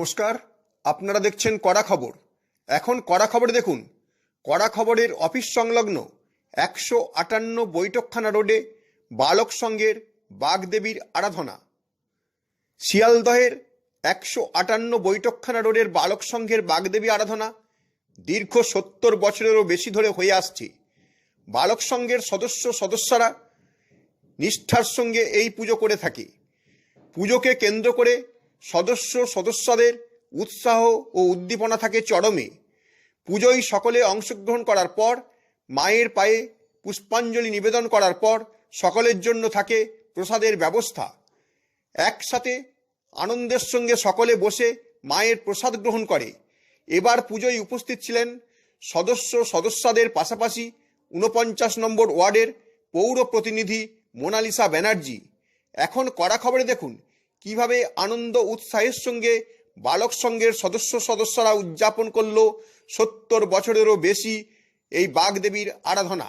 নমস্কার, আপনারা দেখছেন কড়া খবর। এখন কড়া খবর দেখুন, কড়া খবরের অফিস সংলগ্ন একশো আটান্ন বৈঠকখানা রোডে বালক সংঘের বাগদেবীর আরাধনা। শিয়ালদহের একশো আটান্ন বৈঠকখানা রোডের বালক সংঘের বাগদেবী আরাধনা দীর্ঘ সত্তর বছরেরও বেশি ধরে হয়ে আসছে। বালক সংঘের সদস্য সদস্যরা নিষ্ঠার সঙ্গে এই পুজো করে থাকে। পুজোকে কেন্দ্র করে সদস্য সদস্যদের উৎসাহ ও উদ্দীপনা থাকে চরমে। পুজোয় সকলে অংশগ্রহণ করার পর, মায়ের পায়ে পুষ্পাঞ্জলি নিবেদন করার পর সকলের জন্য থাকে প্রসাদের ব্যবস্থা। একসাথে আনন্দের সঙ্গে সকলে বসে মায়ের প্রসাদ গ্রহণ করে। এবার পুজোয় উপস্থিত ছিলেন সদস্য সদস্যদের পাশাপাশি ঊনপঞ্চাশ নম্বর ওয়ার্ডের পৌর প্রতিনিধি মোনালিসা ব্যানার্জি। এখন কড়া খবরে দেখুন কীভাবে আনন্দ উৎসাহের সঙ্গে বালক সংঘের সদস্য সদস্যরা উদযাপন করল সত্তর বছরেরও বেশি এই বাগদেবীর আরাধনা।